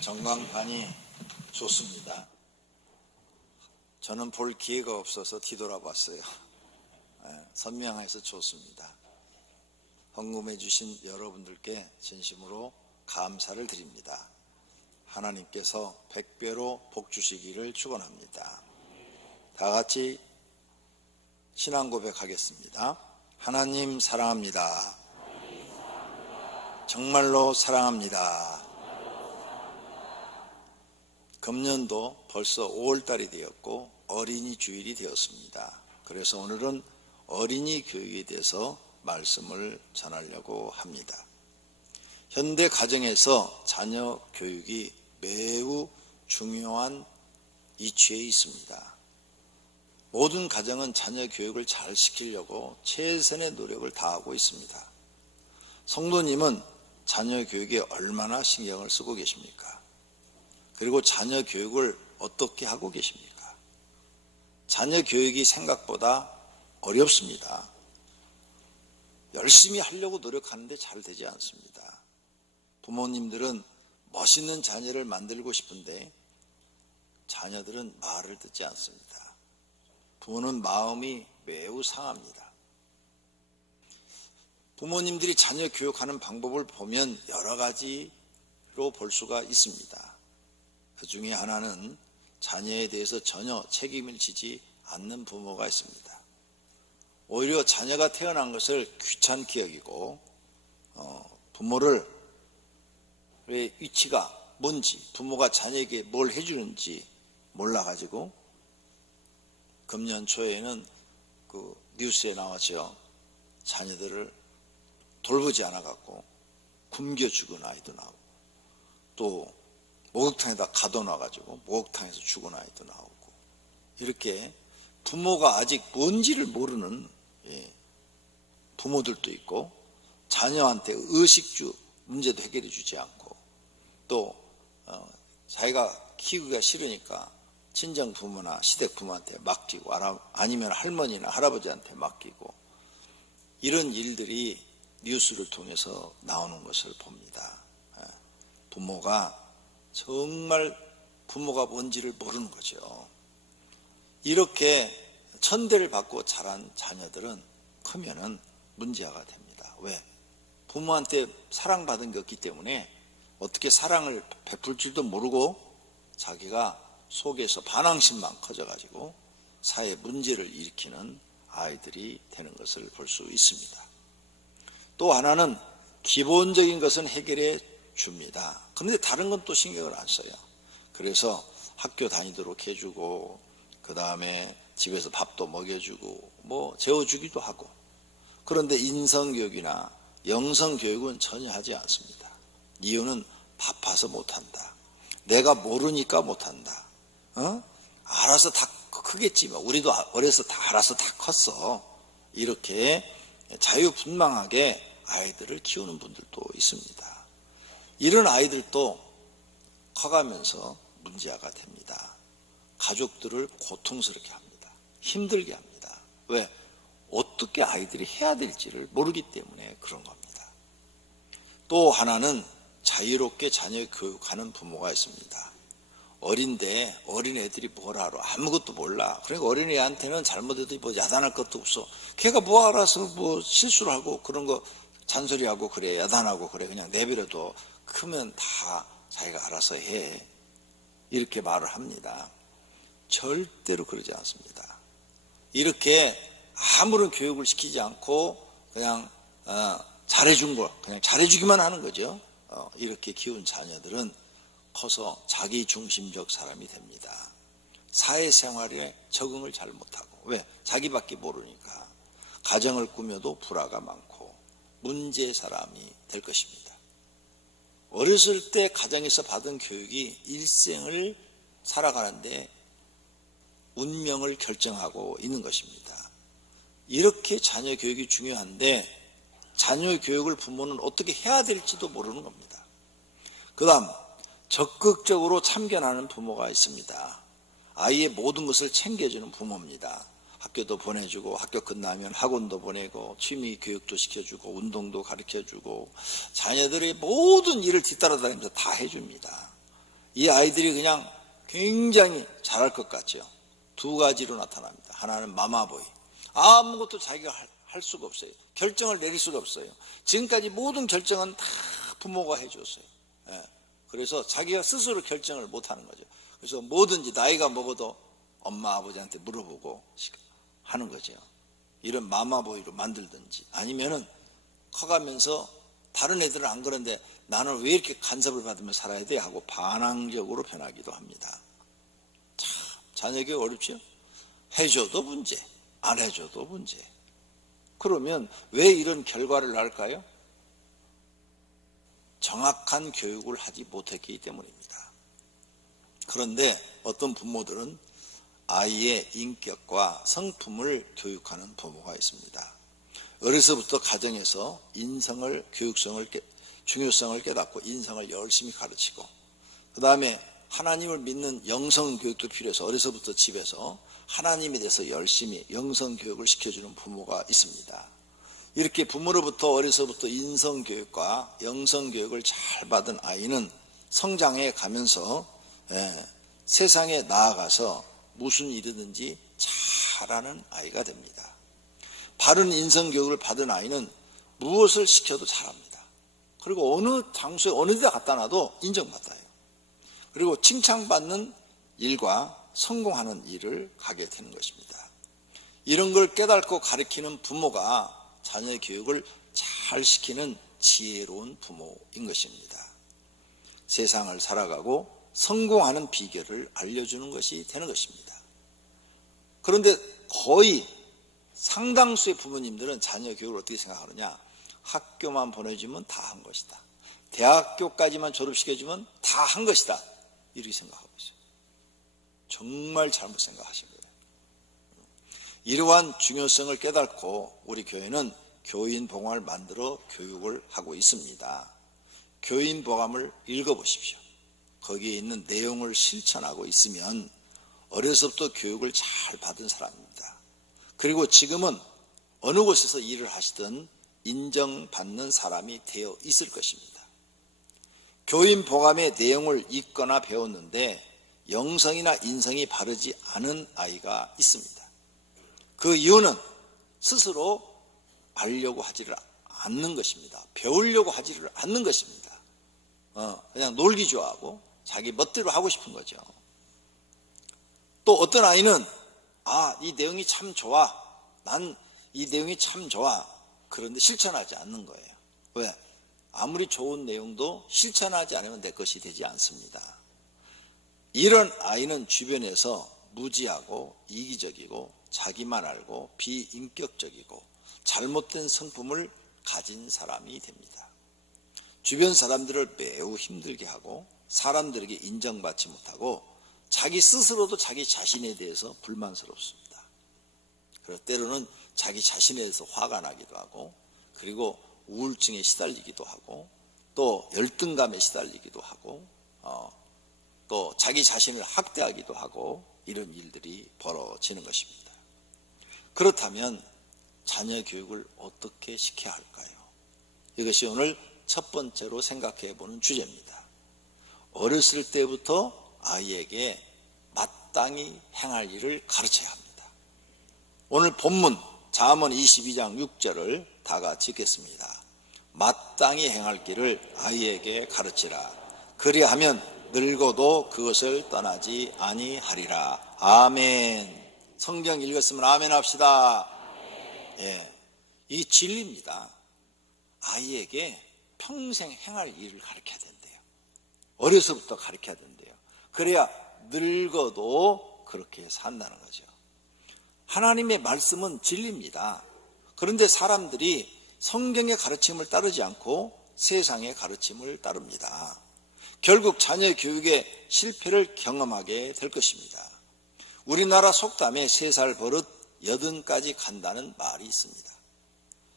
전광판이 좋습니다. 저는 볼 기회가 없어서 뒤돌아봤어요. 선명해서 좋습니다. 헌금해 주신 여러분들께 진심으로 감사를 드립니다. 하나님께서 100배로 복 주시기를 축원합니다. 다 같이 신앙 고백하겠습니다. 하나님 사랑합니다. 정말로 사랑합니다. 금년도 벌써 5월달이 되었고 어린이 주일이 되었습니다. 그래서 오늘은 어린이 교육에 대해서 말씀을 전하려고 합니다. 현대 가정에서 자녀 교육이 매우 중요한 이치에 있습니다. 모든 가정은 자녀 교육을 잘 시키려고 최선의 노력을 다하고 있습니다. 성도님은 자녀 교육에 얼마나 신경을 쓰고 계십니까? 그리고 자녀 교육을 어떻게 하고 계십니까? 자녀 교육이 생각보다 어렵습니다. 열심히 하려고 노력하는데 잘 되지 않습니다. 부모님들은 멋있는 자녀를 만들고 싶은데 자녀들은 말을 듣지 않습니다. 부모는 마음이 매우 상합니다. 부모님들이 자녀 교육하는 방법을 보면 여러 가지로 볼 수가 있습니다. 그 중에 하나는 자녀에 대해서 전혀 책임을 지지 않는 부모가 있습니다. 오히려 자녀가 태어난 것을 귀찮게 여기고 부모를 위치가 뭔지, 부모가 자녀에게 뭘 해주는지 몰라가지고 금년 초에는 그 뉴스에 나왔죠. 자녀들을 돌보지 않아갖고 굶겨 죽은 아이도 나오고 또 목욕탕에다 가둬놔가지고 목욕탕에서 죽은 아이도 나오고 이렇게 부모가 아직 뭔지를 모르는 부모들도 있고 자녀한테 의식주 문제도 해결해 주지 않고 또 자기가 키우기가 싫으니까 친정 부모나 시댁 부모한테 맡기고 아니면 할머니나 할아버지한테 맡기고 이런 일들이 뉴스를 통해서 나오는 것을 봅니다. 부모가 정말 부모가 뭔지를 모르는 거죠. 이렇게 천대를 받고 자란 자녀들은 크면은 문제가 됩니다. 왜? 부모한테 사랑받은 게 없기 때문에 어떻게 사랑을 베풀 줄도 모르고 자기가 속에서 반항심만 커져가지고 사회 문제를 일으키는 아이들이 되는 것을 볼 수 있습니다. 또 하나는 기본적인 것은 해결해 줍니다. 그런데 다른 건 또 신경을 안 써요. 그래서 학교 다니도록 해주고 그 다음에 집에서 밥도 먹여주고 뭐 재워주기도 하고 그런데 인성교육이나 영성교육은 전혀 하지 않습니다. 이유는 바빠서 못한다. 내가 모르니까 못한다. 알아서 다 크겠지만 우리도 어려서 다 알아서 다 컸어. 이렇게 자유분방하게 아이들을 키우는 분들도 있습니다. 이런 아이들도 커가면서 문제가 됩니다. 가족들을 고통스럽게 합니다. 힘들게 합니다. 왜? 어떻게 아이들이 해야 될지를 모르기 때문에 그런 겁니다. 또 하나는 자유롭게 자녀 교육하는 부모가 있습니다. 어린데 어린애들이 뭘 알아? 아무것도 몰라. 그러니까 어린애한테는 잘못해도 뭐 야단할 것도 없어. 걔가 뭐 알아서 뭐 실수를 하고 그런 거 잔소리하고 그래 야단하고 그래 그냥 내버려둬. 크면 다 자기가 알아서 해. 이렇게 말을 합니다. 절대로 그러지 않습니다. 이렇게 아무런 교육을 시키지 않고 그냥 잘해준 거 그냥 잘해주기만 하는 거죠. 이렇게 키운 자녀들은 커서 자기중심적 사람이 됩니다. 사회생활에 적응을 잘 못하고 왜? 자기밖에 모르니까 가정을 꾸며도 불화가 많고 문제의 사람이 될 것입니다. 어렸을 때 가정에서 받은 교육이 일생을 살아가는데 운명을 결정하고 있는 것입니다. 이렇게 자녀 교육이 중요한데 자녀 교육을 부모는 어떻게 해야 될지도 모르는 겁니다. 그 다음 적극적으로 참견하는 부모가 있습니다. 아이의 모든 것을 챙겨주는 부모입니다. 학교도 보내주고 학교 끝나면 학원도 보내고 취미 교육도 시켜주고 운동도 가르쳐주고 자녀들의 모든 일을 뒤따라다니면서 다 해줍니다. 이 아이들이 그냥 굉장히 잘할 것 같죠. 두 가지로 나타납니다. 하나는 마마보이. 아무것도 자기가 할 수가 없어요. 결정을 내릴 수가 없어요. 지금까지 모든 결정은 다 부모가 해줬어요. 예. 그래서 자기가 스스로 결정을 못하는 거죠. 그래서 뭐든지 나이가 먹어도 엄마 아버지한테 물어보고 하는 거죠. 이런 마마보이로 만들든지, 아니면은 커가면서 다른 애들은 안 그런데 나는 왜 이렇게 간섭을 받으며 살아야 돼 하고 반항적으로 변하기도 합니다. 참 자녀 교육 어렵죠? 해줘도 문제, 안 해줘도 문제. 그러면 왜 이런 결과를 낳을까요? 정확한 교육을 하지 못했기 때문입니다. 그런데 어떤 부모들은 아이의 인격과 성품을 교육하는 부모가 있습니다. 어려서부터 가정에서 인성을, 중요성을 깨닫고 인성을 열심히 가르치고, 그 다음에 하나님을 믿는 영성교육도 필요해서 어려서부터 집에서 하나님에 대해서 열심히 영성교육을 시켜주는 부모가 있습니다. 이렇게 부모로부터 어려서부터 인성교육과 영성교육을 잘 받은 아이는 성장해 가면서 세상에 나아가서 무슨 일이든지 잘하는 아이가 됩니다. 바른 인성교육을 받은 아이는 무엇을 시켜도 잘합니다. 그리고 어느 장소에 어느 데 갖다 놔도 인정받아요. 그리고 칭찬받는 일과 성공하는 일을 가게 되는 것입니다. 이런 걸 깨닫고 가르치는 부모가 자녀의 교육을 잘 시키는 지혜로운 부모인 것입니다. 세상을 살아가고 성공하는 비결을 알려주는 것이 되는 것입니다. 그런데 거의 상당수의 부모님들은 자녀 교육을 어떻게 생각하느냐? 학교만 보내주면 다 한 것이다. 대학교까지만 졸업시켜주면 다 한 것이다. 이렇게 생각하고 있어요. 정말 잘못 생각하신 거예요. 이러한 중요성을 깨닫고 우리 교회는 교인보감을 만들어 교육을 하고 있습니다. 교인보감을 읽어보십시오. 거기에 있는 내용을 실천하고 있으면 어려서부터 교육을 잘 받은 사람입니다. 그리고 지금은 어느 곳에서 일을 하시든 인정받는 사람이 되어 있을 것입니다. 교인보감의 내용을 읽거나 배웠는데 영성이나 인성이 바르지 않은 아이가 있습니다. 그 이유는 스스로 알려고 하지를 않는 것입니다. 배우려고 하지를 않는 것입니다. 그냥 놀기 좋아하고 자기 멋대로 하고 싶은 거죠. 또 어떤 아이는 이 내용이 참 좋아. 난 이 내용이 참 좋아. 그런데 실천하지 않는 거예요. 왜? 아무리 좋은 내용도 실천하지 않으면 내 것이 되지 않습니다. 이런 아이는 주변에서 무지하고 이기적이고 자기만 알고 비인격적이고 잘못된 성품을 가진 사람이 됩니다. 주변 사람들을 매우 힘들게 하고 사람들에게 인정받지 못하고 자기 스스로도 자기 자신에 대해서 불만스럽습니다. 그래서 때로는 자기 자신에 대해서 화가 나기도 하고, 그리고 우울증에 시달리기도 하고, 또 열등감에 시달리기도 하고, 또 자기 자신을 학대하기도 하고, 이런 일들이 벌어지는 것입니다. 그렇다면 자녀 교육을 어떻게 시켜야 할까요? 이것이 오늘 첫 번째로 생각해 보는 주제입니다. 어렸을 때부터 아이에게 마땅히 행할 일을 가르쳐야 합니다. 오늘 본문 잠언 22장 6절을 다 같이 읽겠습니다. 마땅히 행할 길을 아이에게 가르치라. 그리하면 늙어도 그것을 떠나지 아니하리라. 아멘. 성경 읽었으면 아멘 합시다. 예, 이 진리입니다. 아이에게 평생 행할 일을 가르쳐야 된대요. 어려서부터 가르쳐야 된대요. 그래야 늙어도 그렇게 산다는 거죠. 하나님의 말씀은 진리입니다. 그런데 사람들이 성경의 가르침을 따르지 않고 세상의 가르침을 따릅니다. 결국 자녀 교육의 실패를 경험하게 될 것입니다. 우리나라 속담에 3살 버릇 80까지 간다는 말이 있습니다.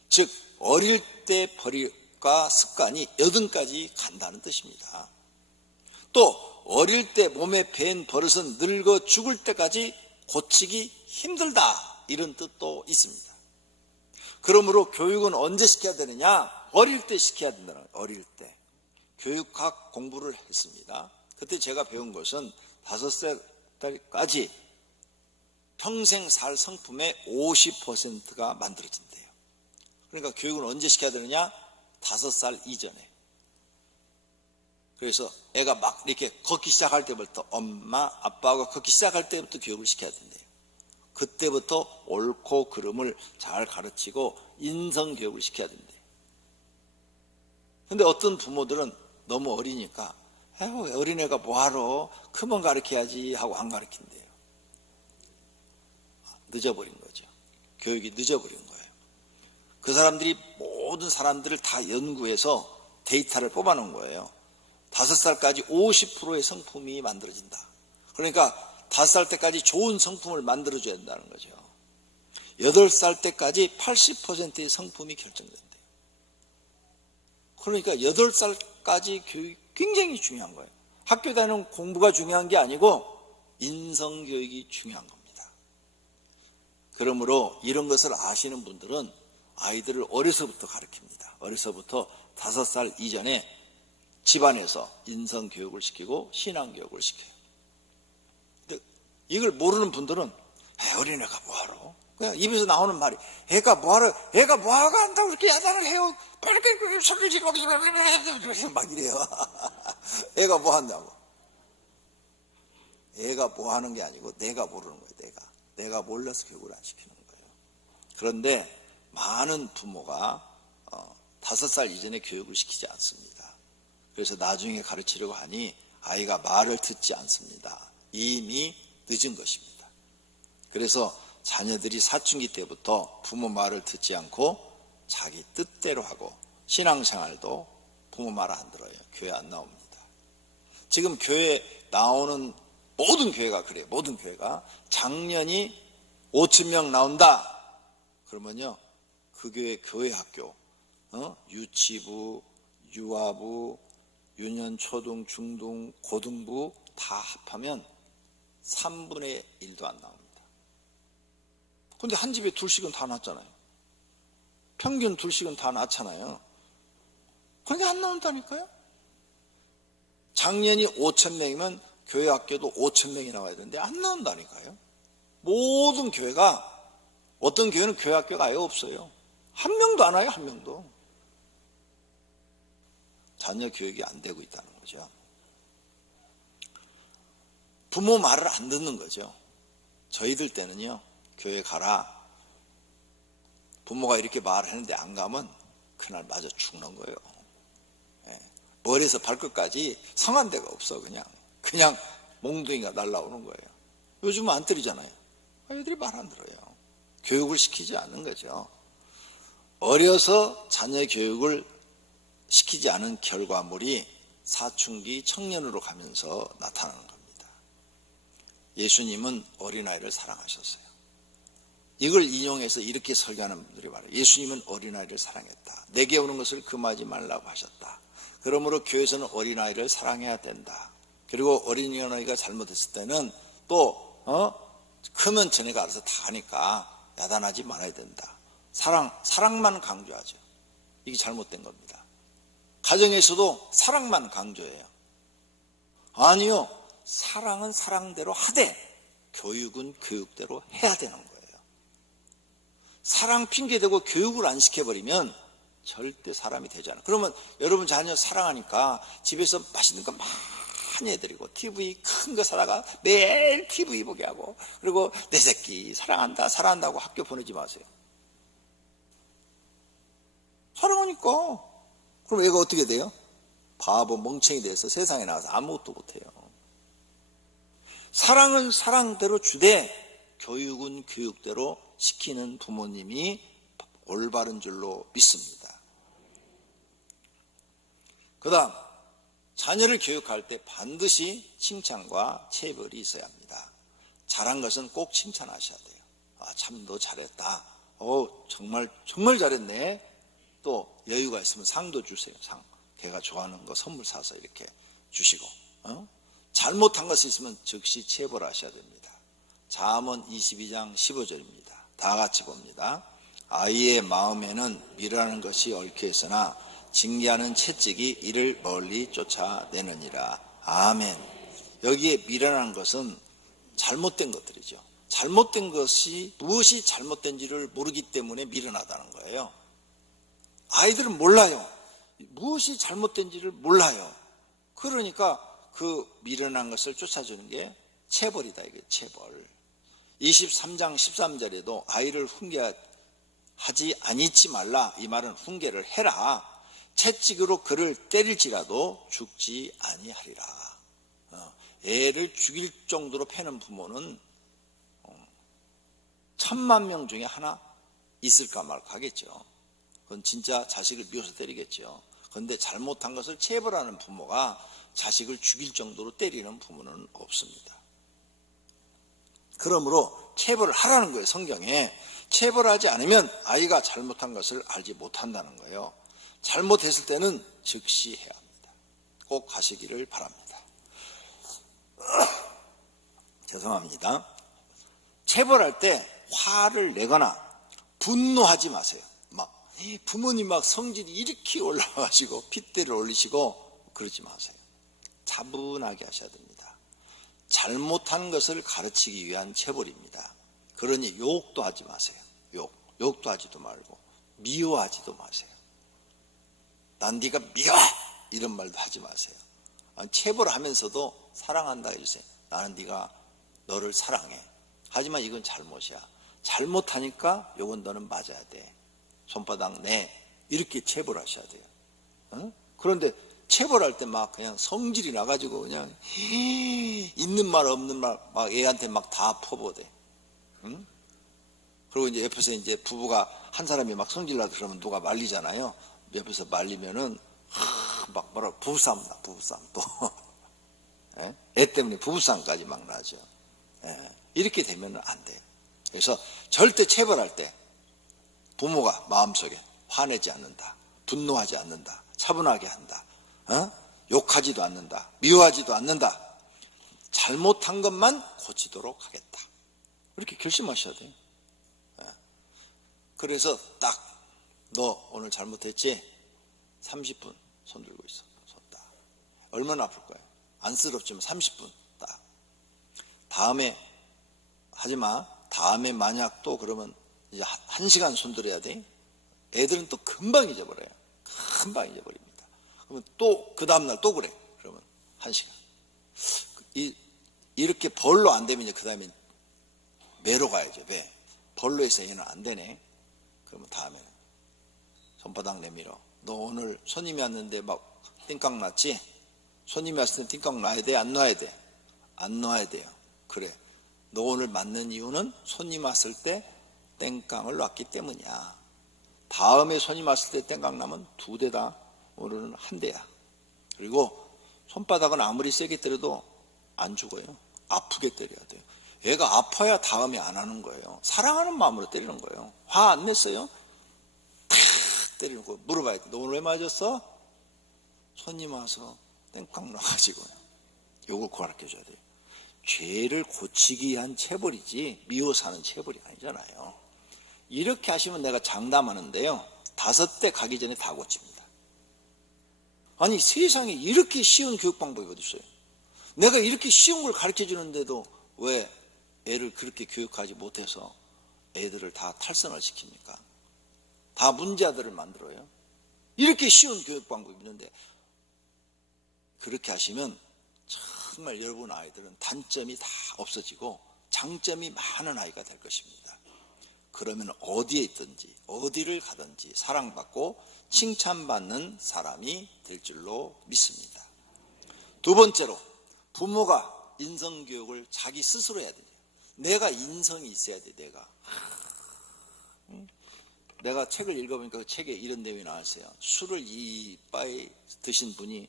즉 어릴 때 버릇과 습관이 80까지 간다는 뜻입니다. 또 어릴 때 몸에 밴 버릇은 늙어 죽을 때까지 고치기 힘들다, 이런 뜻도 있습니다. 그러므로 교육은 언제 시켜야 되느냐? 어릴 때 시켜야 된다는 거예요. 어릴 때. 교육학 공부를 했습니다. 그때 제가 배운 것은 5살까지 평생 살 성품의 50%가 만들어진대요. 그러니까 교육을 언제 시켜야 되느냐? 5살 이전에. 그래서 애가 막 이렇게 걷기 시작할 때부터 엄마, 아빠가 걷기 시작할 때부터 교육을 시켜야 된대요. 그때부터 옳고 그름을 잘 가르치고 인성교육을 시켜야 된대요. 근데 어떤 부모들은 너무 어리니까 어린애가 뭐하러 크면 가르쳐야지 하고 안 가르친대요. 늦어버린 거죠. 교육이 늦어버린 거예요. 그 사람들이 모든 사람들을 다 연구해서 데이터를 뽑아놓은 거예요. 5살까지 50%의 성품이 만들어진다. 그러니까 5살 때까지 좋은 성품을 만들어줘야 된다는 거죠. 8살 때까지 80%의 성품이 결정된대요. 그러니까 8살까지 교육이 굉장히 중요한 거예요. 학교 다니는 공부가 중요한 게 아니고 인성교육이 중요한 겁니다. 그러므로 이런 것을 아시는 분들은 아이들을 어려서부터 가르칩니다. 어려서부터 5살 이전에 집안에서 인성교육을 시키고 신앙교육을 시켜요. 근데 이걸 모르는 분들은 어린애가 뭐하러? 그냥 입에서 나오는 말이 애가 뭐하러 한다고 그렇게 야단을 해요. 빨리 소리를 지르고 막 이래요. 애가 뭐 한다고? 애가 뭐 하는 게 아니고 내가 모르는 거예요. 내가 몰라서 교육을 안 시키는 거예요. 그런데 많은 부모가 5살 이전에 교육을 시키지 않습니다. 그래서 나중에 가르치려고 하니 아이가 말을 듣지 않습니다. 이미 늦은 것입니다. 그래서 자녀들이 사춘기 때부터 부모 말을 듣지 않고 자기 뜻대로 하고 신앙생활도 부모 말 안 들어요. 교회 안 나옵니다. 지금 교회 나오는 모든 교회가 그래요. 모든 교회가 작년이 5,000명 나온다. 그러면요, 그 교회 학교, 유치부, 유아부, 유년, 초등, 중등, 고등부 다 합하면 3분의 1도 안 나옵니다. 근데 한 집에 둘씩은 다 낳잖아요. 평균 둘씩은 다 낳잖아요. 그러니까 안 나온다니까요. 작년이 5,000명이면 교회 학교도 5,000명이 나와야 되는데 안 나온다니까요. 모든 교회가, 어떤 교회는 교회 학교가 아예 없어요. 한 명도 안 와요. 한 명도. 자녀 교육이 안 되고 있다는 거죠. 부모 말을 안 듣는 거죠. 저희들 때는요, 교회 가라. 부모가 이렇게 말하는데 안 가면 그날 맞아 죽는 거예요. 머리에서 발끝까지 성한 데가 없어. 그냥 몽둥이가 날라오는 거예요. 요즘은 안 때리잖아요. 애들이 말 안 들어요. 교육을 시키지 않는 거죠. 어려서 자녀 교육을 시키지 않은 결과물이 사춘기 청년으로 가면서 나타나는 겁니다. 예수님은 어린아이를 사랑하셨어요. 이걸 인용해서 이렇게 설교하는 분들이 말해요. 예수님은 어린아이를 사랑했다. 내게 오는 것을 금하지 말라고 하셨다. 그러므로 교회에서는 어린아이를 사랑해야 된다. 그리고 어린아이가 잘못했을 때는 또 크면 쟤네가 알아서 다 하니까 야단하지 말아야 된다. 사랑만 강조하죠. 이게 잘못된 겁니다. 가정에서도 사랑만 강조해요. 아니요, 사랑은 사랑대로 하되 교육은 교육대로 해야 되는 거예요. 사랑 핑계대고 교육을 안 시켜버리면 절대 사람이 되지 않아요. 그러면 여러분 자녀 사랑하니까 집에서 맛있는 거 많이 해드리고 TV 큰 거 사다가 매일 TV 보게 하고, 그리고 내 새끼 사랑한다고 학교 보내지 마세요. 사랑하니까. 그럼 애가 어떻게 돼요? 바보 멍청이 돼서 세상에 나와서 아무것도 못해요. 사랑은 사랑대로 주되 교육은 교육대로 시키는 부모님이 올바른 줄로 믿습니다. 그 다음, 자녀를 교육할 때 반드시 칭찬과 체벌이 있어야 합니다. 잘한 것은 꼭 칭찬하셔야 돼요. 참 너 잘했다. 정말 잘했네. 또 여유가 있으면 상도 주세요. 상. 걔가 좋아하는 거 선물 사서 이렇게 주시고. 잘못한 것이 있으면 즉시 체벌하셔야 됩니다. 잠언 22장 15절입니다. 다 같이 봅니다. 아이의 마음에는 미라는 것이 얽혀 있으나 징계하는 채찍이 이를 멀리 쫓아내느니라. 아멘. 여기에 미련한 것은 잘못된 것들이죠. 잘못된 것이 무엇이 잘못된지를 모르기 때문에 미련하다는 거예요. 아이들은 몰라요. 무엇이 잘못된지를 몰라요. 그러니까 그 미련한 것을 쫓아주는 게 체벌이다. 이게 체벌. 23장 13절에도 아이를 훈계하지 아니치 말라. 이 말은 훈계를 해라. 채찍으로 그를 때릴지라도 죽지 아니하리라. 애를 죽일 정도로 패는 부모는 1000만 중에 하나 있을까 말까 하겠죠. 그건 진짜 자식을 미워서 때리겠죠. 그런데 잘못한 것을 체벌하는 부모가 자식을 죽일 정도로 때리는 부모는 없습니다. 그러므로 체벌을 하라는 거예요. 성경에. 체벌하지 않으면 아이가 잘못한 것을 알지 못한다는 거예요. 잘못했을 때는 즉시 해야 합니다. 꼭 하시기를 바랍니다. 죄송합니다. 체벌할 때 화를 내거나 분노하지 마세요. 막 부모님 막 성질이 이렇게 올라가시고 핏대를 올리시고 그러지 마세요. 차분하게 하셔야 됩니다. 잘못한 것을 가르치기 위한 체벌입니다. 그러니 욕도 하지 마세요. 욕도 하지도 말고 미워하지도 마세요. 난 네가 미워 이런 말도 하지 마세요. 체벌하면서도 사랑한다 해주세요. 나는 네가 너를 사랑해. 하지만 이건 잘못이야. 잘못하니까 이건 너는 맞아야 돼. 손바닥 내. 이렇게 체벌하셔야 돼요. 그런데 체벌할 때 막 그냥 성질이 나가지고 그냥 있는 말 없는 말 막 애한테 막 다 퍼부어대. 그리고 이제 옆에서 이제 부부가 한 사람이 막 성질나서 그러면 누가 말리잖아요. 옆에서 말리면은 막 뭐라 부부싸움 나. 부부싸움 또. 애 때문에 부부싸움까지 막 나죠. 이렇게 되면 안 돼요. 그래서 절대 체벌할 때 부모가 마음속에 화내지 않는다, 분노하지 않는다, 차분하게 한다, 욕하지도 않는다, 미워하지도 않는다, 잘못한 것만 고치도록 하겠다. 이렇게 결심하셔야 돼요. 그래서 딱 너 오늘 잘못했지? 30분 손 들고 있어. 손 딱. 얼마나 아플까요? 안쓰럽지만 30분 딱. 다음에 하지마. 다음에 만약 또 그러면 이제 1시간 손 들어야 돼. 애들은 또 금방 잊어버려요. 금방 잊어버립니다. 그러면 또 그 다음날 또 그래. 그러면 1시간. 이렇게 벌로 안 되면 이제 그 다음에 매로 가야죠. 매. 벌로 해서 얘는 안 되네. 그러면 다음에는 손바닥 내밀어. 너 오늘 손님이 왔는데 막 띵깡 났지? 손님이 왔을 때 띵깡 놔야 돼? 안 놔야 돼? 안 놔야 돼요. 그래. 너 오늘 맞는 이유는 손님 왔을 때 땡깡을 놨기 때문이야. 다음에 손님 왔을 때 땡깡 나면 2대다. 오늘은 1대야. 그리고 손바닥은 아무리 세게 때려도 안 죽어요. 아프게 때려야 돼요. 얘가 아파야 다음에 안 하는 거예요. 사랑하는 마음으로 때리는 거예요. 화 안 냈어요? 탁 때리는 거 물어봐야 돼. 너 오늘 왜 맞았어? 손님 와서 땡깡 나가지고. 요걸 가르쳐줘야 돼요. 죄를 고치기 위한 체벌이지 미워서 하는 체벌이 아니잖아요. 이렇게 하시면 내가 장담하는데요. 5대 가기 전에 다 고칩니다. 아니 세상에 이렇게 쉬운 교육 방법이 어디 있어요? 내가 이렇게 쉬운 걸 가르쳐 주는데도 왜 애를 그렇게 교육하지 못해서 애들을 다 탈선을 시킵니까? 다 문제아들을 만들어요. 이렇게 쉬운 교육 방법이 있는데 그렇게 하시면 정말 여러분 아이들은 단점이 다 없어지고 장점이 많은 아이가 될 것입니다. 그러면 어디에 있든지 어디를 가든지 사랑받고 칭찬받는 사람이 될 줄로 믿습니다. 2번째로 부모가 인성교육을 자기 스스로 해야 돼요. 내가 인성이 있어야 돼. 내가 책을 읽어보니까 그 책에 이런 내용이 나왔어요. 술을 이빠이 드신 분이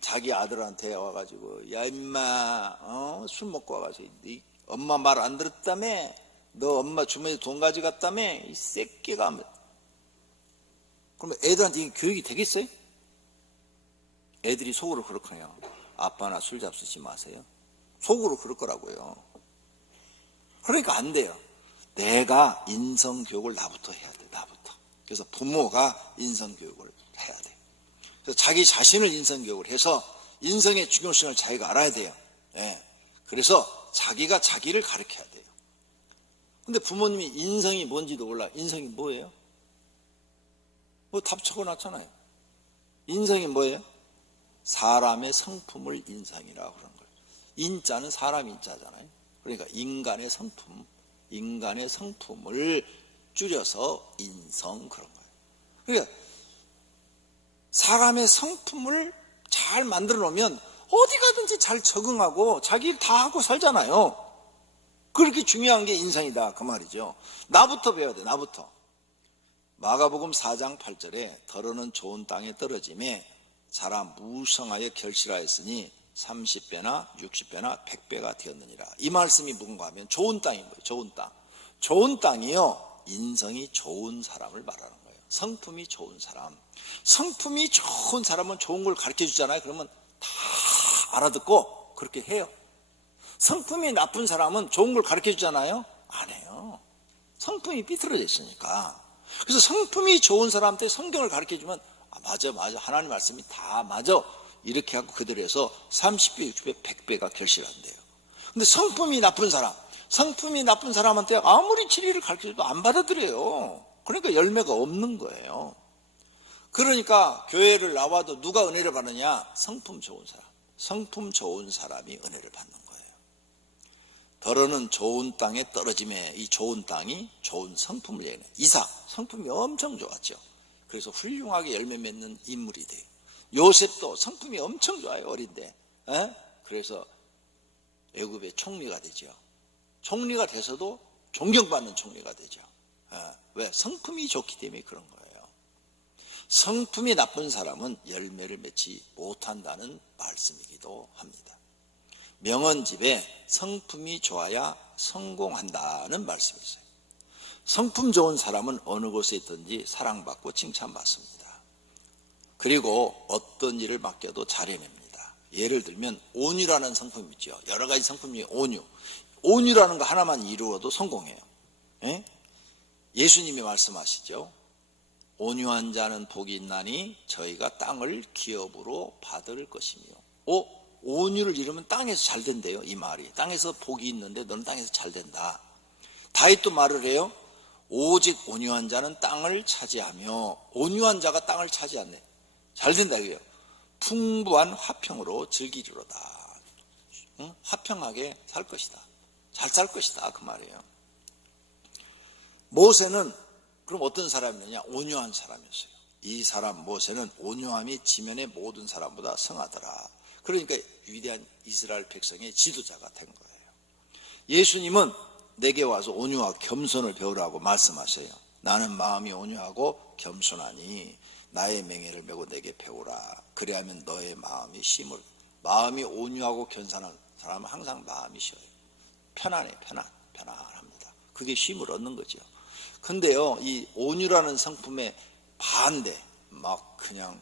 자기 아들한테 와가지고 야 임마 술 먹고 와가지고 네 엄마 말 안 들었다며? 너 엄마 주머니에 돈 가져갔다며? 이 새끼가. 그러면 애들한테 이게 교육이 되겠어요? 애들이 속으로 그렇거든요. 아빠나 술 잡수지 마세요. 속으로 그럴 거라고요. 그러니까 안 돼요. 내가 인성교육을 나부터 해야 돼. 나부터. 그래서 부모가 인성교육을 해야 돼. 그래서 자기 자신을 인성교육을 해서 인성의 중요성을 자기가 알아야 돼요. 예. 그래서 자기가 자기를 가르쳐야 돼요. 근데 부모님이 인성이 뭔지도 몰라. 인성이 뭐예요? 뭐 답 적어놨잖아요. 인성이 뭐예요? 사람의 성품을 인성이라고 그러는 거예요. 인자는 사람 인자잖아요. 그러니까 인간의 성품을 줄여서 인성 그런 거예요. 그러니까 사람의 성품을 잘 만들어 놓으면 어디 가든지 잘 적응하고 자기 일 다 하고 살잖아요. 그렇게 중요한 게 인성이다 그 말이죠. 나부터 배워야 돼. 나부터. 마가복음 4장 8절에 더러는 좋은 땅에 떨어짐에 자라 무성하여 결실하였으니 30배나 60배나 100배가 되었느니라. 이 말씀이 뭔가 하면 좋은 땅인 거예요. 좋은 땅. 좋은 땅이요, 인성이 좋은 사람을 말하는 거예요. 성품이 좋은 사람. 성품이 좋은 사람은 좋은 걸 가르쳐 주잖아요. 그러면 다 알아듣고 그렇게 해요. 성품이 나쁜 사람은 좋은 걸 가르쳐 주잖아요. 안 해요. 성품이 삐뚤어져 있으니까. 그래서 성품이 좋은 사람한테 성경을 가르쳐 주면 맞아 하나님 말씀이 다 맞아 이렇게 하고 그대로 해서 30배, 60배, 100배가 결실한대요. 근데 성품이 나쁜 사람한테 아무리 진리를 가르쳐줘도 안 받아들여요. 그러니까 열매가 없는 거예요. 그러니까 교회를 나와도 누가 은혜를 받느냐? 성품 좋은 사람이 은혜를 받는 거예요. 더러는 좋은 땅에 떨어짐에 이 좋은 땅이 좋은 성품을 얘기해요. 이삭 성품이 엄청 좋았죠. 그래서 훌륭하게 열매 맺는 인물이 돼요. 요셉도 성품이 엄청 좋아요. 어린데. 그래서 애굽의 총리가 되죠. 총리가 돼서도 존경받는 총리가 되죠. 왜? 성품이 좋기 때문에 그런 거예요. 성품이 나쁜 사람은 열매를 맺지 못한다는 말씀이기도 합니다. 명언집에 성품이 좋아야 성공한다는 말씀이 있어요. 성품 좋은 사람은 어느 곳에 있든지 사랑받고 칭찬받습니다. 그리고 어떤 일을 맡겨도 잘 해냅니다. 예를 들면 온유라는 성품이 있죠. 여러 가지 성품 중에 온유라는 거 하나만 이루어도 성공해요. 예수님이 말씀하시죠. 온유한 자는 복이 있나니 저희가 땅을 기업으로 받을 것이며. 온유를 이루면 땅에서 잘 된대요. 이 말이. 땅에서 복이 있는데 너는 땅에서 잘 된다. 다윗도 말을 해요. 오직 온유한 자는 땅을 차지하며. 온유한 자가 땅을 차지하네. 잘 된다 이거예요. 풍부한 화평으로 즐기리로다. 화평하게 살 것이다. 잘 살 것이다 그 말이에요. 모세는 그럼 어떤 사람이냐? 온유한 사람이었어요. 이 사람 모세는 온유함이 지면의 모든 사람보다 성하더라. 그러니까 위대한 이스라엘 백성의 지도자가 된 거예요. 예수님은 내게 와서 온유와 겸손을 배우라고 말씀하세요. 나는 마음이 온유하고 겸손하니 나의 맹해를 메고 내게 배우라. 그래야면 너의 마음이 쉼을. 마음이 온유하고 겸손한 사람은 항상 마음이 쉬어요. 편안합니다. 그게 쉼을 얻는 거죠. 근데요, 이 온유라는 성품의 반대, 막 그냥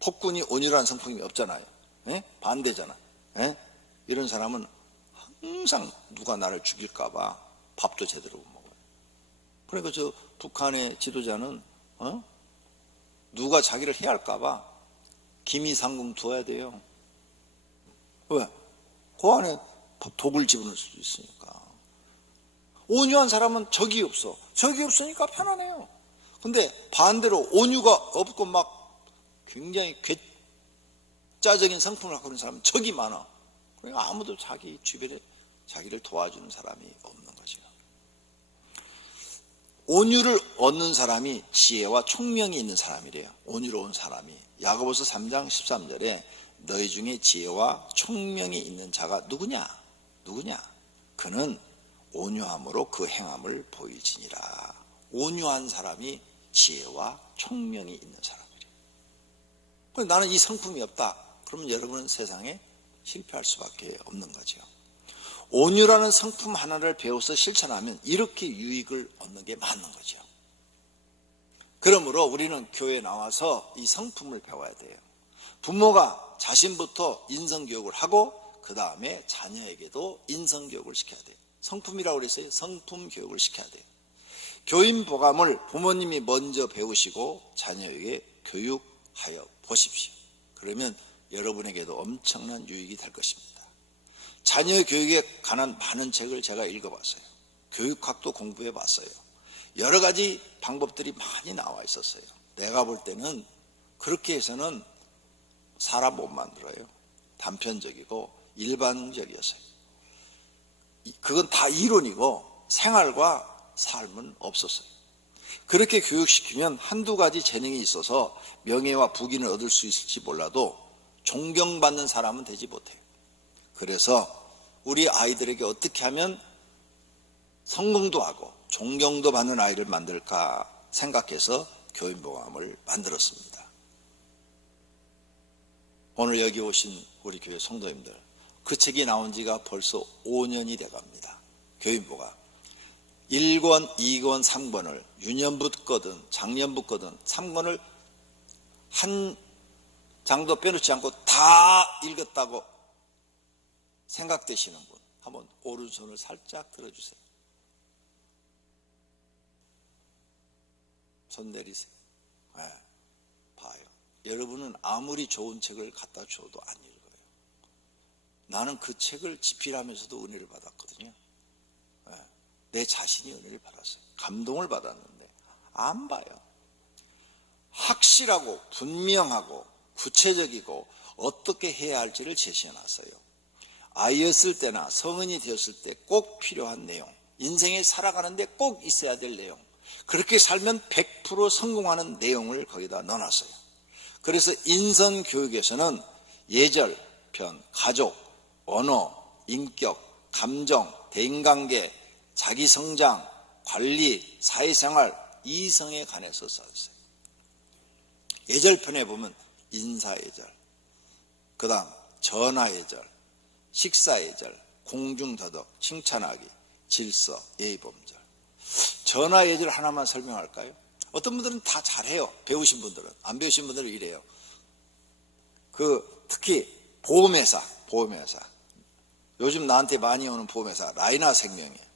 폭군이 온유라는 성품이 없잖아요. 반대잖아요. 이런 사람은 항상 누가 나를 죽일까봐 밥도 제대로 못 먹어요. 그러니까 저 북한의 지도자는 누가 자기를 해할까봐 기미상궁 두어야 돼요. 왜? 그 안에 독을 집어넣을 수도 있으니까. 온유한 사람은 적이 없어. 적이 없으니까 편안해요. 근데 반대로 온유가 없고 막 굉장히 괴짜적인 성품을 갖고 있는 사람은 적이 많아. 그러니까 아무도 자기 주변에 자기를 도와주는 사람이 없는 거죠. 온유를 얻는 사람이 지혜와 총명이 있는 사람이래요. 온유로운 사람이. 야고보서 3장 13절에 너희 중에 지혜와 총명이 있는 자가 누구냐? 그는 온유함으로 그 행함을 보이지니라. 온유한 사람이 지혜와 총명이 있는 사람이래요. 나는 이 성품이 없다. 그러면 여러분은 세상에 실패할 수밖에 없는 거죠. 온유라는 성품 하나를 배워서 실천하면 이렇게 유익을 얻는 게 맞는 거죠. 그러므로 우리는 교회에 나와서 이 성품을 배워야 돼요. 부모가 자신부터 인성교육을 하고 그 다음에 자녀에게도 인성교육을 시켜야 돼요. 성품이라고 그랬어요. 성품교육을 시켜야 돼요. 교인보감을 부모님이 먼저 배우시고 자녀에게 교육하셔야 보십시오. 그러면 여러분에게도 엄청난 유익이 될 것입니다. 자녀 교육에 관한 많은 책을 제가 읽어봤어요. 교육학도 공부해봤어요. 여러 가지 방법들이 많이 나와 있었어요. 내가 볼 때는 그렇게 해서는 사람 못 만들어요. 단편적이고 일반적이었어요. 그건 다 이론이고 생활과 삶은 없었어요. 그렇게 교육시키면 한두 가지 재능이 있어서 명예와 부귀는 얻을 수 있을지 몰라도 존경받는 사람은 되지 못해요. 그래서 우리 아이들에게 어떻게 하면 성공도 하고 존경도 받는 아이를 만들까 생각해서 교인보감을 만들었습니다. 오늘 여기 오신 우리 교회 성도님들, 그 책이 나온 지가 벌써 5년이 돼갑니다. 교인보감 1권, 2권, 3권을 유년부 거든 작년부 거든 3권을 한 장도 빼놓지 않고 다 읽었다고 생각되시는 분, 한번 오른손을 살짝 들어주세요. 손 내리세요. 네, 봐요. 여러분은 아무리 좋은 책을 갖다 줘도 안 읽어요. 나는 그 책을 집필하면서도 은혜를 받았거든요. 네, 내 자신이 은혜를 받았어요. 감동을 받았는데 안 봐요. 확실하고 분명하고 구체적이고 어떻게 해야 할지를 제시해놨어요. 아이였을 때나 성인이 되었을 때 꼭 필요한 내용, 인생에 살아가는데 꼭 있어야 될 내용, 그렇게 살면 100% 성공하는 내용을 거기다 넣어놨어요. 그래서 인성교육에서는 예절, 편, 가족, 언어, 인격, 감정, 대인관계, 자기성장, 관리, 사회생활, 이성에 관해서 썼어요. 예절편에 보면 인사예절, 그 다음 전화예절, 식사예절, 공중도덕, 칭찬하기, 질서, 예의범절. 전화예절 하나만 설명할까요? 어떤 분들은 다 잘해요. 배우신 분들은. 안 배우신 분들은 이래요. 특히 보험회사. 요즘 나한테 많이 오는 보험회사 라이나 생명이에요.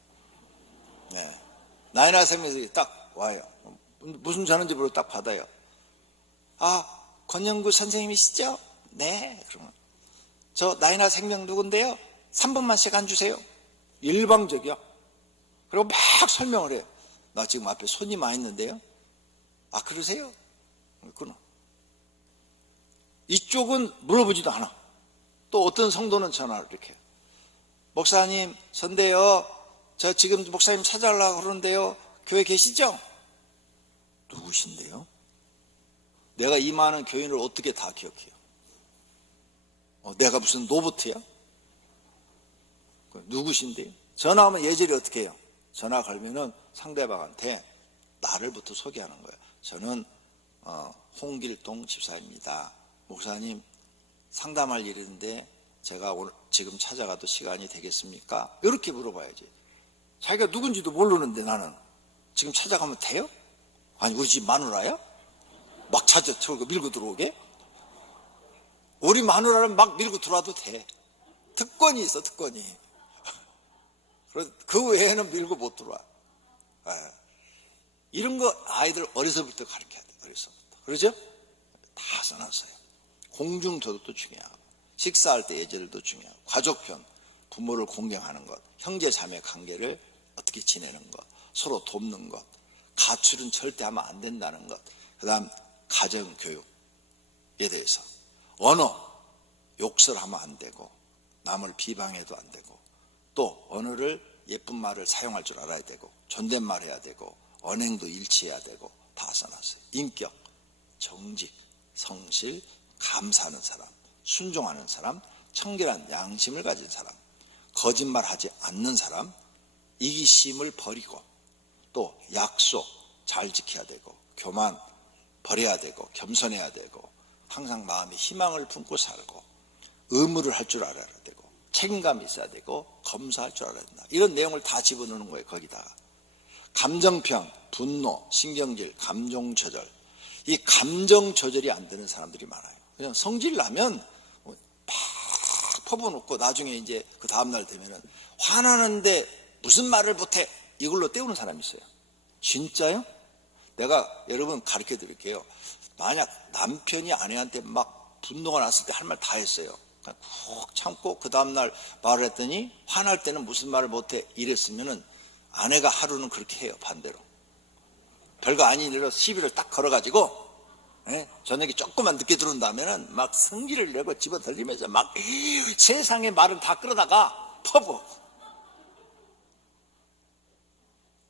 네. 라이나 생명에서 딱 와요. 무슨 전화인지 모르고 딱 받아요. 아, 권영구 선생님이시죠? 네. 그러면 저 라이나 생명 누군데요? 3분만 시간 주세요. 일방적이야. 그리고 막 설명을 해요. 나 지금 앞에 손이 많이 있는데요. 아, 그러세요? 끊어. 이쪽은 물어보지도 않아. 또 어떤 성도는 전화를 이렇게 해요. 목사님, 전데요. 저 지금 목사님 찾아오려고 그러는데요. 교회 계시죠? 누구신데요? 내가 이 많은 교인을 어떻게 다 기억해요? 내가 무슨 노보트야? 누구신데요? 전화 오면 예절이 어떻게 해요? 전화 걸면은 상대방한테 나를부터 소개하는 거예요. 저는 홍길동 집사입니다. 목사님 상담할 일인데 제가 오늘 지금 찾아가도 시간이 되겠습니까? 이렇게 물어봐야지. 자기가 누군지도 모르는데 나는 지금 찾아가면 돼요? 아니 우리 집 마누라야? 막 찾아 들고 밀고 들어오게? 우리 마누라는 막 밀고 들어와도 돼. 특권이 있어, 특권이. 그 외에는 밀고 못 들어와. 이런 거 아이들 어려서부터 가르쳐야 돼. 어려서부터. 그러죠? 다 써놨어요. 공중도덕도 중요하고, 식사할 때 예절도 중요하고, 가족편, 부모를 공경하는 것, 형제자매 관계를 어떻게 지내는 것, 서로 돕는 것, 가출은 절대 하면 안 된다는 것, 그 다음 가정교육에 대해서 언어, 욕설하면 안 되고 남을 비방해도 안 되고, 또 언어를 예쁜 말을 사용할 줄 알아야 되고, 존댓말 해야 되고, 언행도 일치해야 되고, 다 써놨어요. 인격, 정직, 성실, 감사하는 사람, 순종하는 사람, 청결한 양심을 가진 사람, 거짓말하지 않는 사람, 이기심을 버리고, 또 약속 잘 지켜야 되고, 교만 버려야 되고, 겸손해야 되고, 항상 마음에 희망을 품고 살고, 의무를 할 줄 알아야 되고, 책임감이 있어야 되고, 검사할 줄 알아야 된다. 이런 내용을 다 집어넣는 거예요. 거기다가 감정편, 분노, 신경질, 감정 조절. 이 감정 조절이 안 되는 사람들이 많아요. 그냥 성질 나면 팍 퍼부어놓고 나중에 이제 그 다음날 되면은 화나는데 무슨 말을 못해, 이걸로 때우는 사람이 있어요. 진짜요? 내가 여러분 가르쳐 드릴게요. 만약 남편이 아내한테 막 분노가 났을 때 할 말 다 했어요. 그냥 푹 참고 그 다음날 말을 했더니 화날 때는 무슨 말을 못해 이랬으면은 아내가 하루는 그렇게 해요. 반대로 별거 아닌 일로 시비를 딱 걸어가지고 저녁에 조금만 늦게 들어온다면은 막 성질을 내고 집어들리면서 막 세상의 말은 다 끌어다가 퍼부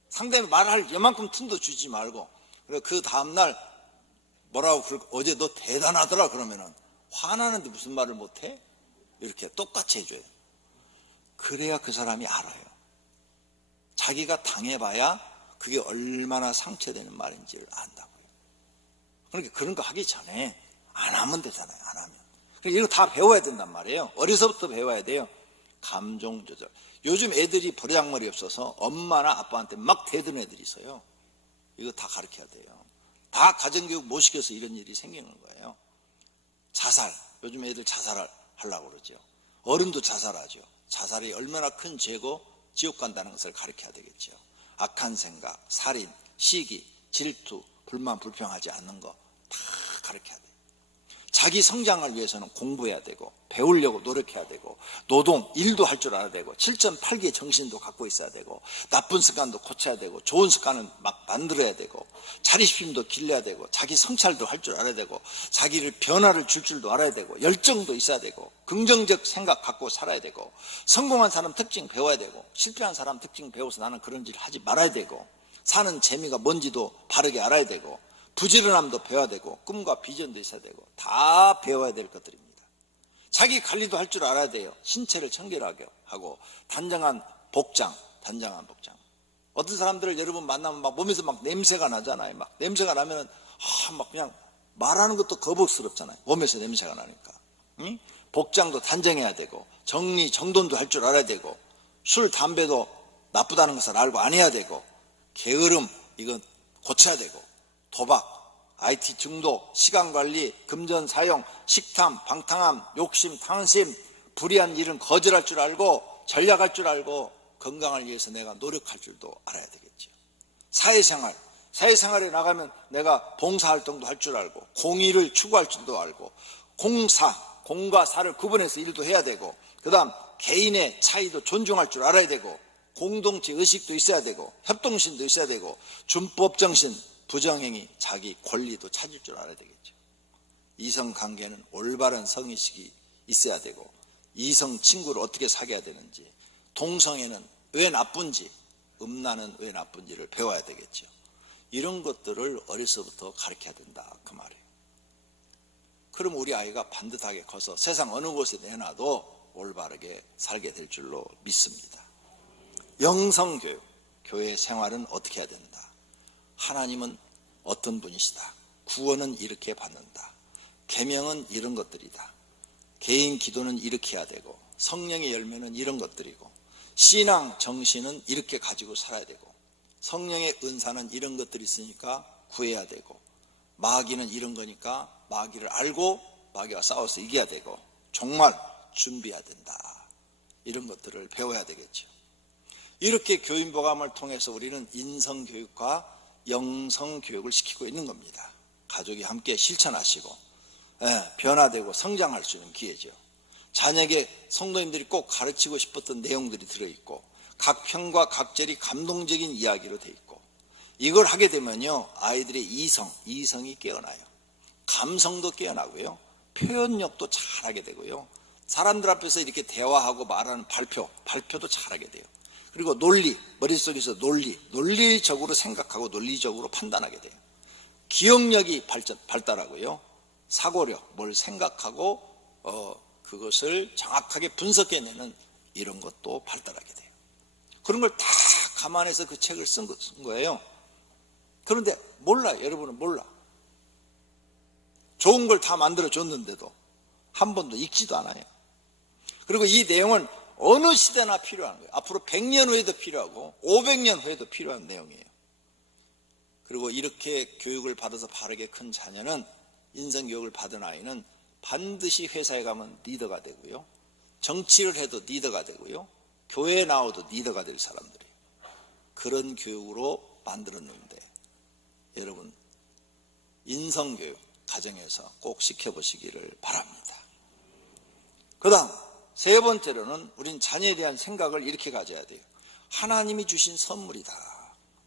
상대방 말할 요만큼 틈도 주지 말고, 그리고 그 다음날 뭐라고 어제 너 대단하더라 그러면은 화나는데 무슨 말을 못해? 이렇게 똑같이 해줘요. 그래야 그 사람이 알아요. 자기가 당해봐야 그게 얼마나 상처되는 말인지를 안다고요. 그러니까 그런 거 하기 전에 안 하면 되잖아요. 안 하면. 이거 다 배워야 된단 말이에요. 어려서부터 배워야 돼요. 감정 조절. 요즘 애들이 버리장머리 없어서 엄마나 아빠한테 막 대드는 애들이 있어요. 이거 다 가르쳐야 돼요. 다 가정교육 못 시켜서 이런 일이 생기는 거예요. 자살. 요즘 애들 자살하려고 그러죠. 어른도 자살하죠. 자살이 얼마나 큰 죄고 지옥 간다는 것을 가르쳐야 되겠죠. 악한 생각, 살인, 시기, 질투, 불만, 불평하지 않는 거 다 가르쳐야 돼요. 자기 성장을 위해서는 공부해야 되고 배우려고 노력해야 되고 노동, 일도 할 줄 알아야 되고 7.8개의 정신도 갖고 있어야 되고 나쁜 습관도 고쳐야 되고 좋은 습관은 막 만들어야 되고 자립심도 길러야 되고 자기 성찰도 할 줄 알아야 되고 자기를 변화를 줄 줄도 알아야 되고 열정도 있어야 되고 긍정적 생각 갖고 살아야 되고 성공한 사람 특징 배워야 되고 실패한 사람 특징 배워서 나는 그런 짓을 하지 말아야 되고 사는 재미가 뭔지도 바르게 알아야 되고 부지런함도 배워야 되고 꿈과 비전도 있어야 되고 다 배워야 될 것들입니다. 자기 관리도 할 줄 알아야 돼요. 신체를 청결하게 하고 단정한 복장. 어떤 사람들을 여러분 만나면 막 몸에서 막 냄새가 나잖아요. 막 냄새가 나면은 막 그냥 말하는 것도 거북스럽잖아요. 몸에서 냄새가 나니까. 응? 복장도 단정해야 되고 정리 정돈도 할 줄 알아야 되고 술 담배도 나쁘다는 것을 알고 안 해야 되고 게으름 이건 고쳐야 되고 도박, IT 중독, 시간관리, 금전 사용, 식탐, 방탕함, 욕심, 탕심, 불의한 일은 거절할 줄 알고 전략할 줄 알고 건강을 위해서 내가 노력할 줄도 알아야 되겠죠. 사회생활에 나가면 내가 봉사활동도 할 줄 알고 공의를 추구할 줄도 알고 공과 사를 구분해서 일도 해야 되고 그 다음 개인의 차이도 존중할 줄 알아야 되고 공동체 의식도 있어야 되고 협동심도 있어야 되고 준법정신, 부정행위, 자기 권리도 찾을 줄 알아야 되겠죠. 이성관계는 올바른 성의식이 있어야 되고 이성 친구를 어떻게 사귀어야 되는지 동성애는 왜 나쁜지 음란은 왜 나쁜지를 배워야 되겠죠. 이런 것들을 어려서부터 가르쳐야 된다 그 말이에요. 그럼 우리 아이가 반듯하게 커서 세상 어느 곳에 내놔도 올바르게 살게 될 줄로 믿습니다. 영성교육, 교회 생활은 어떻게 해야 된다. 하나님은 어떤 분이시다. 구원은 이렇게 받는다. 계명은 이런 것들이다. 개인 기도는 이렇게 해야 되고 성령의 열매는 이런 것들이고 신앙 정신은 이렇게 가지고 살아야 되고 성령의 은사는 이런 것들이 있으니까 구해야 되고 마귀는 이런 거니까 마귀를 알고 마귀와 싸워서 이겨야 되고 정말 준비해야 된다. 이런 것들을 배워야 되겠죠. 이렇게 교인보감을 통해서 우리는 인성교육과 영성교육을 시키고 있는 겁니다. 가족이 함께 실천하시고 변화되고 성장할 수 있는 기회죠. 자녀에게 성도님들이 꼭 가르치고 싶었던 내용들이 들어있고 각 편과 각 절이 감동적인 이야기로 돼 있고 이걸 하게 되면요 아이들의 이성이 깨어나요. 감성도 깨어나고요 표현력도 잘하게 되고요 사람들 앞에서 이렇게 대화하고 말하는 발표도 잘하게 돼요. 그리고 논리, 머릿속에서 논리적으로 생각하고 논리적으로 판단하게 돼요. 기억력이 발달하고요 사고력, 뭘 생각하고 그것을 정확하게 분석해내는 이런 것도 발달하게 돼요. 그런 걸 다 감안해서 그 책을 쓴 거예요. 그런데 몰라요. 여러분은 몰라. 좋은 걸 다 만들어줬는데도 한 번도 읽지도 않아요. 그리고 이 내용은 어느 시대나 필요한 거예요. 앞으로 100년 후에도 필요하고 500년 후에도 필요한 내용이에요. 그리고 이렇게 교육을 받아서 바르게 큰 자녀는 인성교육을 받은 아이는 반드시 회사에 가면 리더가 되고요 정치를 해도 리더가 되고요 교회에 나와도 리더가 될 사람들이에요. 그런 교육으로 만들었는데 여러분 인성교육, 가정에서 꼭 지켜보시기를 바랍니다. 그 다음 세 번째로는 우린 자녀에 대한 생각을 이렇게 가져야 돼요. 하나님이 주신 선물이다.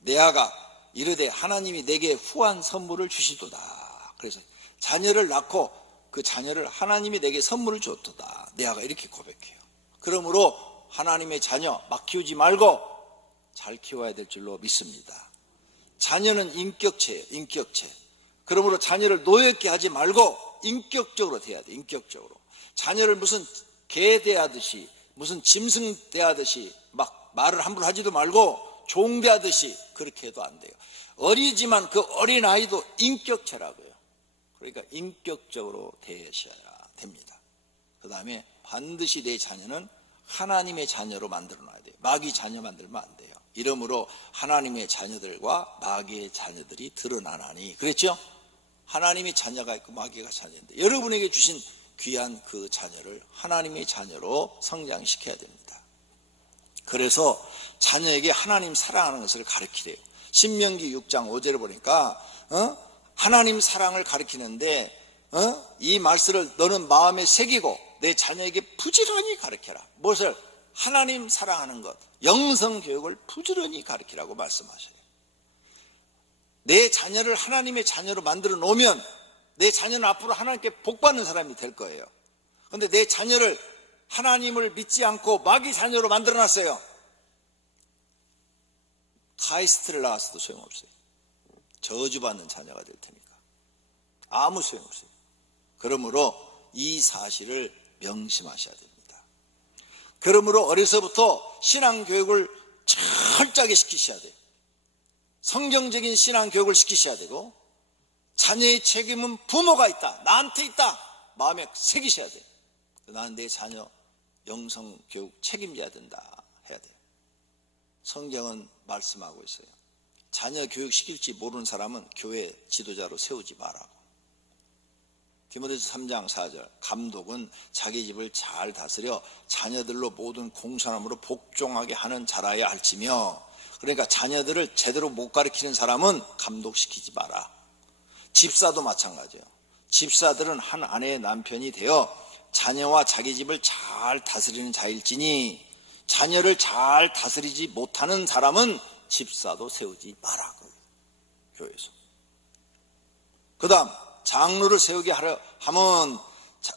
내 아가 이르되 하나님이 내게 후한 선물을 주시도다. 그래서 자녀를 낳고 그 자녀를 하나님이 내게 선물을 줬도다. 내 아가 이렇게 고백해요. 그러므로 하나님의 자녀 막 키우지 말고 잘 키워야 될 줄로 믿습니다. 자녀는 인격체예요. 인격체. 그러므로 자녀를 노엽게 하지 말고 인격적으로 대해야 돼. 인격적으로. 자녀를 무슨 개 대하듯이 무슨 짐승 대하듯이 막 말을 함부로 하지도 말고 종 대하듯이 그렇게 해도 안 돼요. 어리지만 그 어린아이도 인격체라고요. 그러니까 인격적으로 대하셔야 됩니다. 그 다음에 반드시 내 자녀는 하나님의 자녀로 만들어 놔야 돼요. 마귀 자녀 만들면 안 돼요. 이러므로 하나님의 자녀들과 마귀의 자녀들이 드러나나니, 그랬죠? 하나님의 자녀가 있고 마귀가 자녀인데 여러분에게 주신 귀한 그 자녀를 하나님의 자녀로 성장시켜야 됩니다. 그래서 자녀에게 하나님 사랑하는 것을 가르치래요. 신명기 6장 5절을 보니까 하나님 사랑을 가르치는데 이 말씀을 너는 마음에 새기고 내 자녀에게 부지런히 가르쳐라. 무엇을? 하나님 사랑하는 것, 영성교육을 부지런히 가르치라고 말씀하셔요. 내 자녀를 하나님의 자녀로 만들어 놓으면 내 자녀는 앞으로 하나님께 복받는 사람이 될 거예요. 그런데 내 자녀를 하나님을 믿지 않고 마귀 자녀로 만들어 놨어요. 카이스트를 나왔어도 소용없어요. 저주받는 자녀가 될 테니까 아무 소용없어요. 그러므로 이 사실을 명심하셔야 됩니다. 그러므로 어려서부터 신앙교육을 철저하게 시키셔야 돼요. 성경적인 신앙교육을 시키셔야 되고 자녀의 책임은 부모가 있다. 나한테 있다. 마음에 새기셔야 돼요. 나는 내 자녀 영성교육 책임져야 된다 해야 돼요. 성경은 말씀하고 있어요. 자녀 교육시킬지 모르는 사람은 교회 지도자로 세우지 말라고. 디모데서 3장 4절 감독은 자기 집을 잘 다스려 자녀들로 모든 공손함으로 복종하게 하는 자라야 할지며, 그러니까 자녀들을 제대로 못 가르치는 사람은 감독시키지 마라. 집사도 마찬가지예요. 집사들은 한 아내의 남편이 되어 자녀와 자기 집을 잘 다스리는 자일지니 자녀를 잘 다스리지 못하는 사람은 집사도 세우지 마라. 교회에서. 그 다음 장로를 세우게 하려 하면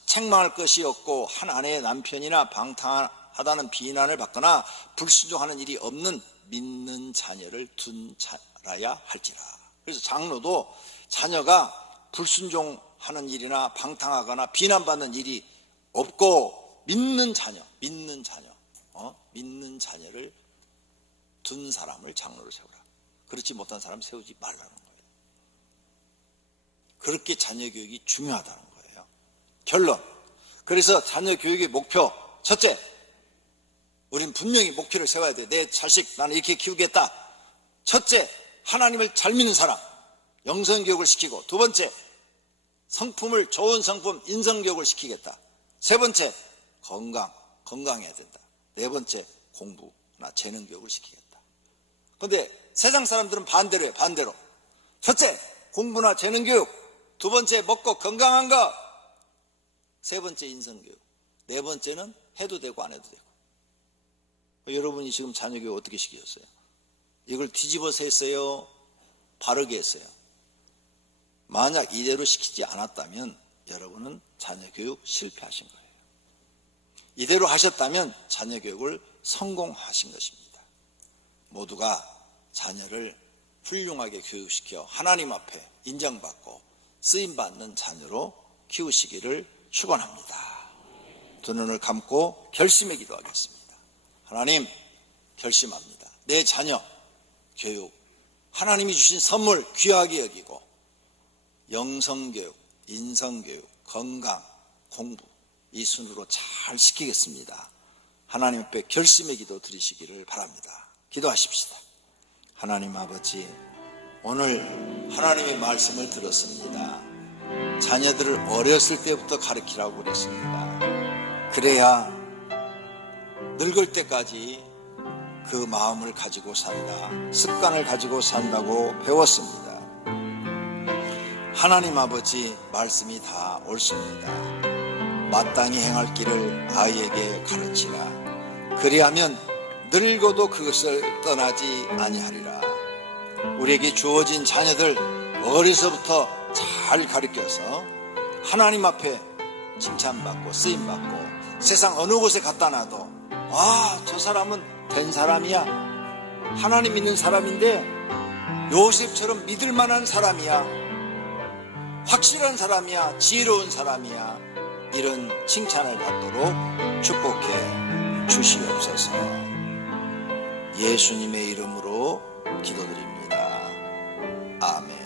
책망할 것이 없고 한 아내의 남편이나 방탕하다는 비난을 받거나 불순종하는 일이 없는 믿는 자녀를 둔 자라야 할지라. 그래서 장로도 자녀가 불순종하는 일이나 방탕하거나 비난받는 일이 없고 믿는 자녀를 둔 사람을 장로를 세우라. 그렇지 못한 사람 세우지 말라는 거예요. 그렇게 자녀 교육이 중요하다는 거예요. 결론. 그래서 자녀 교육의 목표, 첫째, 우린 분명히 목표를 세워야 돼. 내 자식 나는 이렇게 키우겠다. 첫째, 하나님을 잘 믿는 사람, 영성교육을 시키고, 두 번째, 성품을 좋은 성품, 인성교육을 시키겠다. 세 번째, 건강해야 된다. 네 번째, 공부나 재능교육을 시키겠다. 그런데 세상 사람들은 반대로 해요. 반대로. 첫째, 공부나 재능교육. 두 번째, 먹고 건강한 거. 세 번째, 인성교육. 네 번째는 해도 되고 안 해도 되고. 여러분이 지금 자녀교육 어떻게 시키셨어요? 이걸 뒤집어서 했어요? 바르게 했어요? 만약 이대로 시키지 않았다면 여러분은 자녀교육 실패하신 거예요. 이대로 하셨다면 자녀교육을 성공하신 것입니다. 모두가 자녀를 훌륭하게 교육시켜 하나님 앞에 인정받고 쓰임받는 자녀로 키우시기를 축원합니다. 두 눈을 감고 결심에 기도하겠습니다. 하나님, 결심합니다. 내 자녀 교육, 하나님이 주신 선물 귀하게 여기고 영성교육, 인성교육, 건강, 공부 이 순으로 잘 시키겠습니다. 하나님 앞에 결심의 기도 드리시기를 바랍니다. 기도하십시다. 하나님 아버지, 오늘 하나님의 말씀을 들었습니다. 자녀들을 어렸을 때부터 가르치라고 그랬습니다. 그래야 늙을 때까지 그 마음을 가지고 산다, 습관을 가지고 산다고 배웠습니다. 하나님 아버지 말씀이 다 옳습니다. 마땅히 행할 길을 아이에게 가르치라. 그리하면 늙어도 그것을 떠나지 아니하리라. 우리에게 주어진 자녀들 어려서부터 잘 가르쳐서 하나님 앞에 칭찬받고 쓰임받고 세상 어느 곳에 갖다 놔도 저 사람은 된 사람이야, 하나님 믿는 사람인데 요셉처럼 믿을 만한 사람이야, 확실한 사람이야, 지혜로운 사람이야, 이런 칭찬을 받도록 축복해 주시옵소서. 예수님의 이름으로 기도드립니다. 아멘.